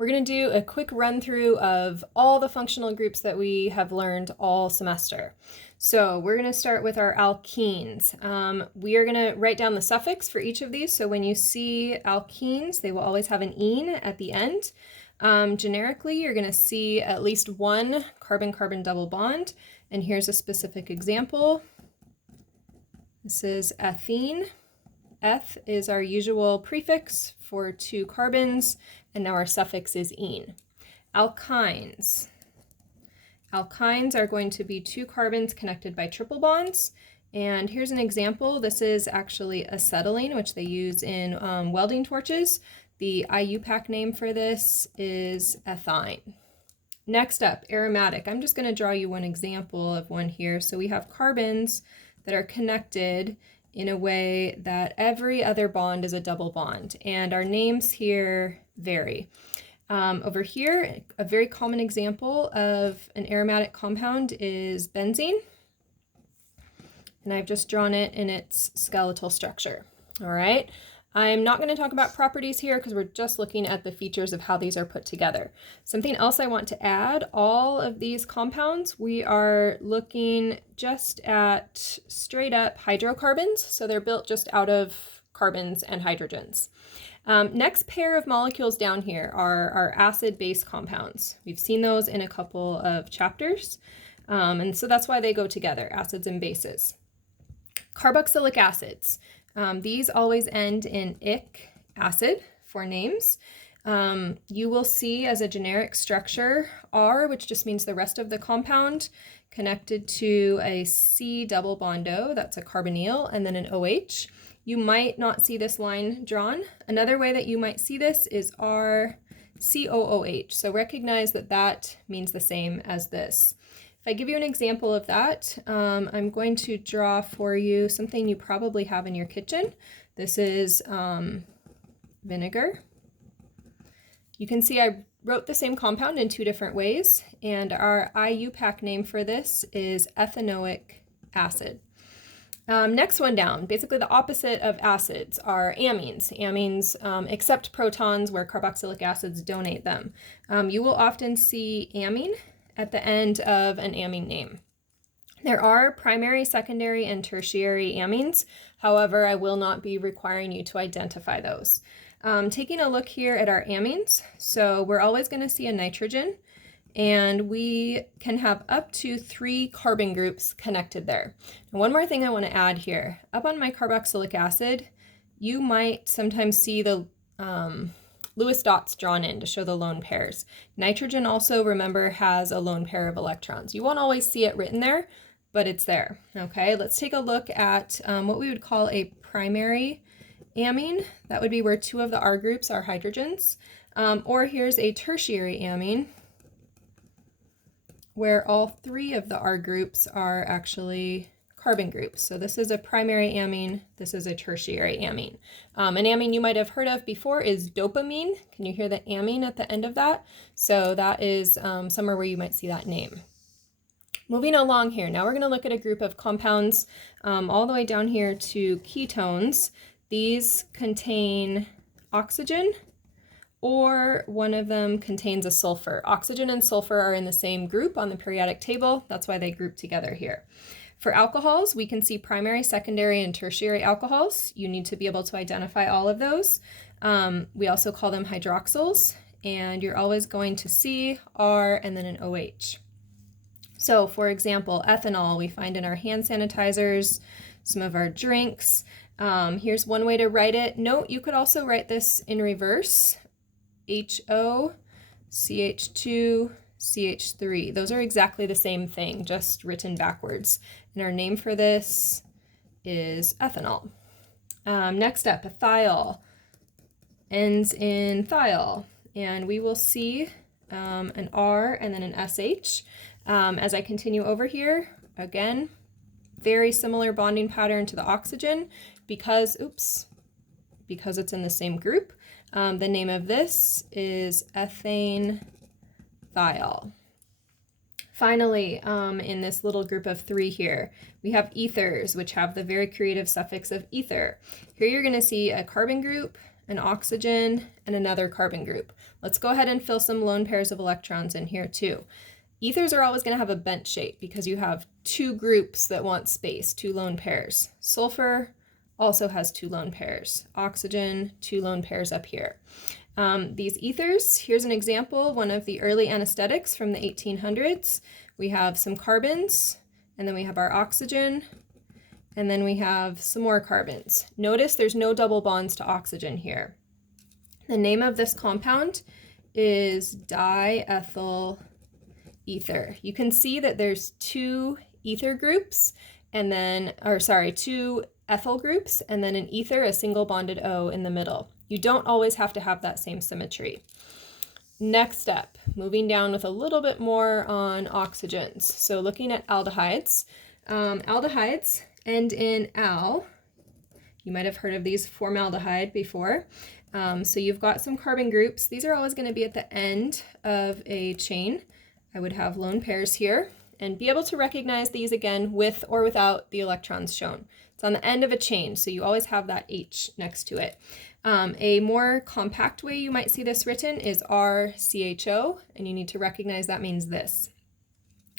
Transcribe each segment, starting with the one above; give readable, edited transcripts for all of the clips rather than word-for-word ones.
We're going to do a quick run through of all the functional groups that we have learned all semester. So we're going to start with our alkenes. We are going to write down the suffix for each of these. So when you see alkenes, they will always have an "ene" at the end. Generically, you're going to see at least one carbon-carbon double bond. And here's a specific example. This is ethene. Eth is our usual prefix for two carbons, and now our suffix is "ene." Alkynes. Alkynes are going to be two carbons connected by triple bonds. And here's an example. This is actually acetylene, which they use in welding torches. The IUPAC name for this is ethyne. Next up, aromatic. I'm just going to draw you one example of one here. So we have carbons that are connected in a way that every other bond is a double bond, and our names here vary. Over here, a very common example of an aromatic compound is benzene, and I've just drawn it in its skeletal structure. All right, I'm not going to talk about properties here because we're just looking at the features of how these are put together. Something else I want to add, all of these compounds, we are looking just at straight up hydrocarbons. So they're built just out of carbons and hydrogens. Next pair of molecules down here are our acid-base compounds. We've seen those in a couple of chapters. And so that's why they go together, acids and bases. Carboxylic acids. These always end in "ic" acid for names. You will see as a generic structure R, which just means the rest of the compound, connected to a C double bond O, that's a carbonyl, and then an OH. You might not see this line drawn. Another way that you might see this is RCOOH. So recognize that that means the same as this. If I give you an example of that, I'm going to draw for you something you probably have in your kitchen. This is vinegar. You can see I wrote the same compound in two different ways, and our IUPAC name for this is ethanoic acid. Next one down, basically the opposite of acids are amines. Amines accept protons where carboxylic acids donate them. You will often see amine at the end of an amine name. There are primary, secondary, and tertiary amines. However, I will not be requiring you to identify those. Taking a look here at our amines, so we're always going to see a nitrogen, and we can have up to 3 carbon groups connected there. And one more thing I want to add here. Up on my carboxylic acid, you might sometimes see the Lewis dots drawn in to show the lone pairs. Nitrogen also, remember, has a lone pair of electrons. You won't always see it written there, but it's there. Okay, let's take a look at what we would call a primary amine. That would be where 2 of the R groups are hydrogens. Or here's a tertiary amine, where all 3 of the R groups are actually carbon groups. So this is a primary amine, this is a tertiary amine. An amine you might have heard of before is dopamine. Can you hear the amine at the end of that? So that is somewhere where you might see that name. Moving along here, now we're going to look at a group of compounds all the way down here to ketones. These contain oxygen, or one of them contains a sulfur. Oxygen and sulfur are in the same group on the periodic table. That's why they group together here. For alcohols, we can see primary, secondary, and tertiary alcohols. You need to be able to identify all of those. We also call them hydroxyls, and you're always going to see R and then an OH. So for example, ethanol we find in our hand sanitizers, some of our drinks. Here's one way to write it. Note, you could also write this in reverse. HO, CH2, CH3. Those are exactly the same thing, just written backwards. And our name for this is ethanol. Next up, a thiol ends in thiol. And we will see an R and then an SH. As I continue over here, again, very similar bonding pattern to the oxygen because it's in the same group. The name of this is ethane thiol. Finally, in this little group of 3 here, we have ethers, which have the very creative suffix of ether. Here you're going to see a carbon group, an oxygen, and another carbon group. Let's go ahead and fill some lone pairs of electrons in here too. Ethers are always going to have a bent shape because you have two groups that want space, two lone pairs. Sulfur also has two lone pairs. Oxygen, two lone pairs up here. These ethers, here's an example, one of the early anesthetics from the 1800s. We have some carbons, and then we have our oxygen, and then we have some more carbons. Notice there's no double bonds to oxygen here. The name of this compound is diethyl ether. You can see that there's two ether groups, and then, two ethyl groups, and then an ether, a single bonded O in the middle. You don't always have to have that same symmetry. Next step, moving down with a little bit more on oxygens. So looking at aldehydes. Aldehydes end in al. You might have heard of these, formaldehyde, before. So you've got some carbon groups. These are always going to be at the end of a chain. I would have lone pairs here and be able to recognize these again with or without the electrons shown. It's on the end of a chain, so you always have that H next to it. A more compact way you might see this written is RCHO, and you need to recognize that means this.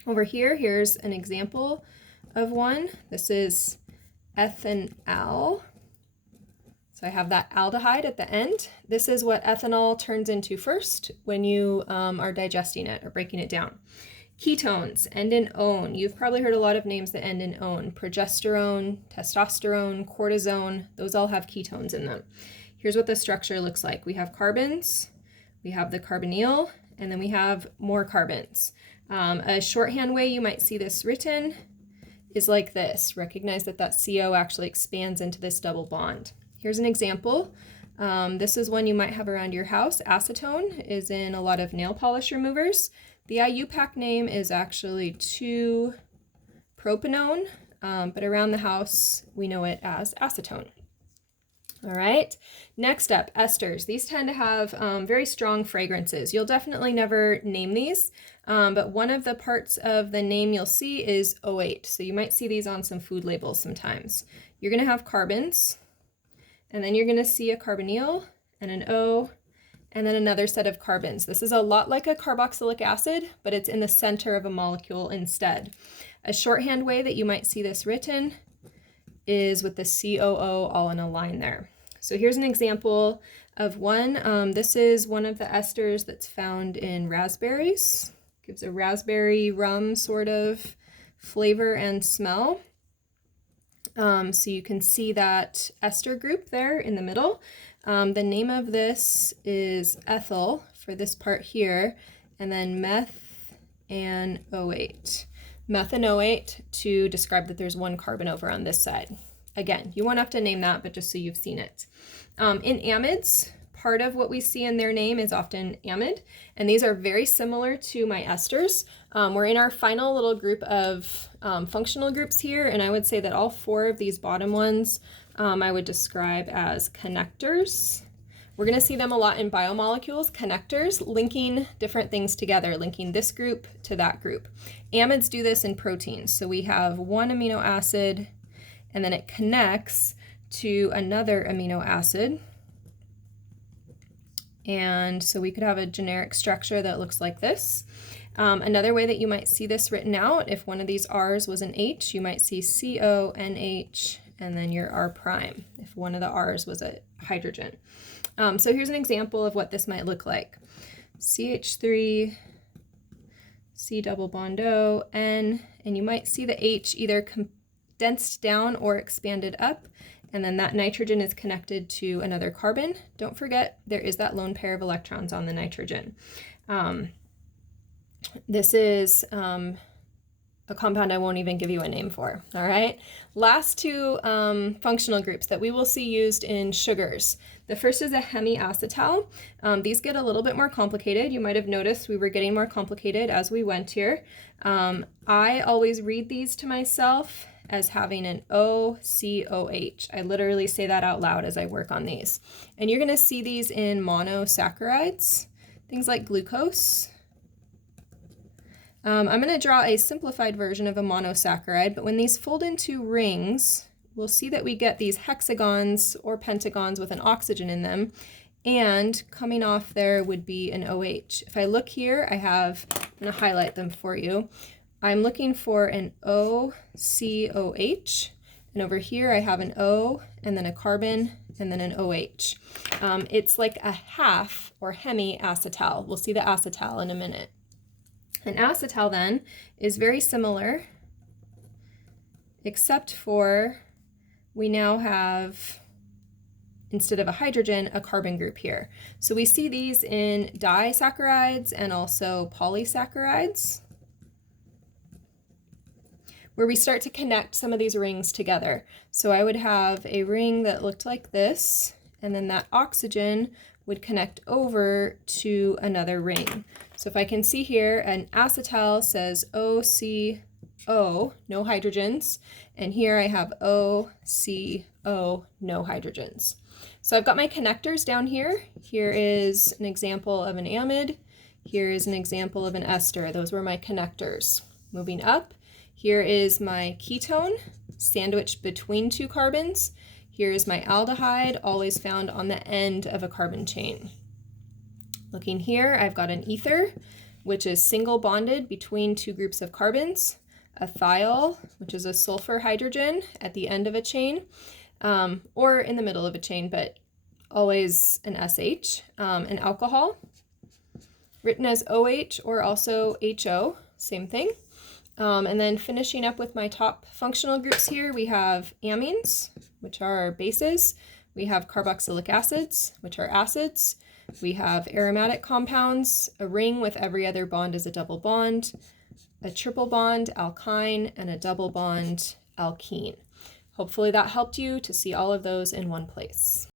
Over here, here's an example of one. This is ethanal. So I have that aldehyde at the end. This is what ethanol turns into first when you are digesting it or breaking it down. Ketones end in -one. You've probably heard a lot of names that end in -one. Progesterone, testosterone, cortisone, those all have ketones in them. Here's what the structure looks like. We have carbons, we have the carbonyl, and then we have more carbons. A shorthand way you might see this written is like this. Recognize that that CO actually expands into this double bond. Here's an example. This is one you might have around your house. Acetone is in a lot of nail polish removers. The IUPAC name is actually 2-propanone, but around the house we know it as acetone. All right, next up, esters. These tend to have very strong fragrances. You'll definitely never name these, but one of the parts of the name you'll see is O8. So you might see these on some food labels sometimes. You're going to have carbons, and then you're going to see a carbonyl and an O, and then another set of carbons. This is a lot like a carboxylic acid, but it's in the center of a molecule instead. A shorthand way that you might see this written is with the COO all in a line there. So here's an example of one. This is one of the esters that's found in raspberries. Gives a raspberry rum sort of flavor and smell. So you can see that ester group there in the middle. The name of this is ethyl for this part here, and then meth and O8. Meth and O8 to describe that there's one carbon over on this side. Again, you won't have to name that, but just so you've seen it. In amides, part of what we see in their name is often amide, and these are very similar to my esters. We're in our final little group of functional groups here, and I would say that all four of these bottom ones I would describe as connectors. We're going to see them a lot in biomolecules, connectors, linking different things together, linking this group to that group. Amides do this in proteins. So we have one amino acid, and then it connects to another amino acid. And so we could have a generic structure that looks like this. Another way that you might see this written out, if one of these R's was an H, you might see CONH, and then your R prime, if one of the R's was a hydrogen. So here's an example of what this might look like. CH3, C double bond O, N, and you might see the H either condensed down or expanded up, and then that nitrogen is connected to another carbon. Don't forget, there is that lone pair of electrons on the nitrogen. This is a compound I won't even give you a name for, all right? Last two functional groups that we will see used in sugars. The first is a hemiacetal. These get a little bit more complicated. You might have noticed we were getting more complicated as we went here. I always read these to myself as having an OCOH. I literally say that out loud as I work on these. And you're gonna see these in monosaccharides, things like glucose. I'm going to draw a simplified version of a monosaccharide, but when these fold into rings, we'll see that we get these hexagons or pentagons with an oxygen in them, and coming off there would be an OH. If I look here, I'm going to highlight them for you. I'm looking for an OCOH, and over here I have an O, and then a carbon, and then an OH. It's like a half or hemiacetal. We'll see the acetal in a minute. An acetal then is very similar, except for we now have, instead of a hydrogen, a carbon group here. So we see these in disaccharides and also polysaccharides, where we start to connect some of these rings together. So I would have a ring that looked like this, and then that oxygen would connect over to another ring. So if I can see here, an acetal says OCO, no hydrogens, and here I have OCO, no hydrogens. So I've got my connectors down here. Here is an example of an amide. Here is an example of an ester. Those were my connectors. Moving up, here is my ketone sandwiched between two carbons. Here is my aldehyde, always found on the end of a carbon chain. Looking here, I've got an ether, which is single bonded between two groups of carbons. A thiol, which is a sulfur hydrogen at the end of a chain, or in the middle of a chain, but always an SH. An alcohol, written as OH or also HO, same thing. And then finishing up with my top functional groups here, we have amines, which are our bases. We have carboxylic acids, which are acids. We have aromatic compounds, a ring with every other bond is a double bond, a triple bond, alkyne, and a double bond, alkene. Hopefully that helped you to see all of those in one place.